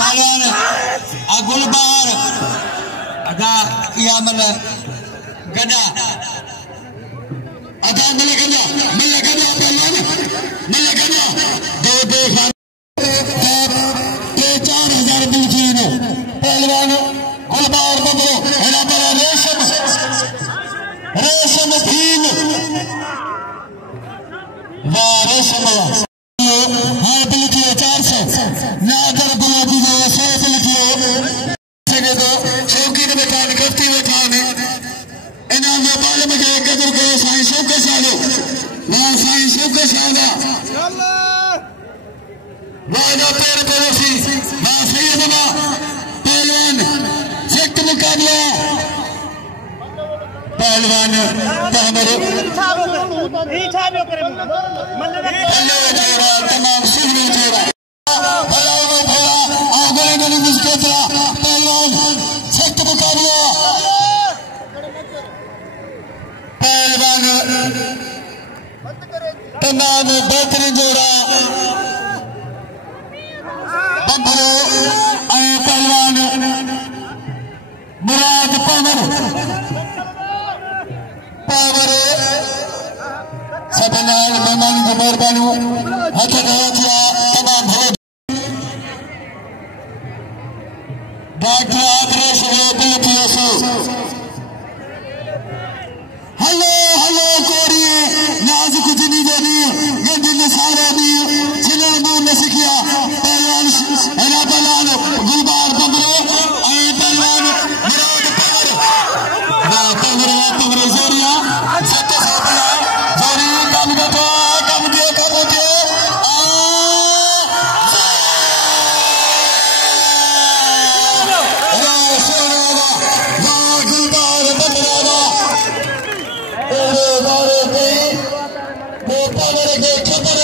पहलवान गुलबार अदा किया मल गजा अदा मल गजा पहलवान मल गजा दो 4,000 बिल्कुल पहलवान गुलबार बबरो हेरा बड़ा रेशम तीन रेशम हाँ बिल्कुल 400 ना अगर बिल्कुल 100 बिल्कुल तो शौकीन बैठा गफ्ती बैठा ने इन्हें मोबाइल में एक कदर के साइंसों के सालों ना साइंसों के साला वादा पैर पड़ोसी ना सैयदना पहलवान सेक्ट मुकाबला पहलवान तमाम सुनने जोड़ा पहलवान सेक्ट मुकाबला पहलवान तमाम बेहतरीन जोड़ा बंधरो पहलवान मुराद पावर सबनाल मेहमान की मेहरबानी हथ तमाम डॉक्टर आदर्श हेलो हेलो कोरिए नाज कुछ नहीं देनी ये दिन सारे भी जिन्होंने मुंह में सीखिया पहलवान हेला पहलवान गुलबार बबरो पहलवान मुराद पावर जोरिया सत्य साथिया जोरी कम देखो कम दियो गुलबार बबरो वो पावर के खबर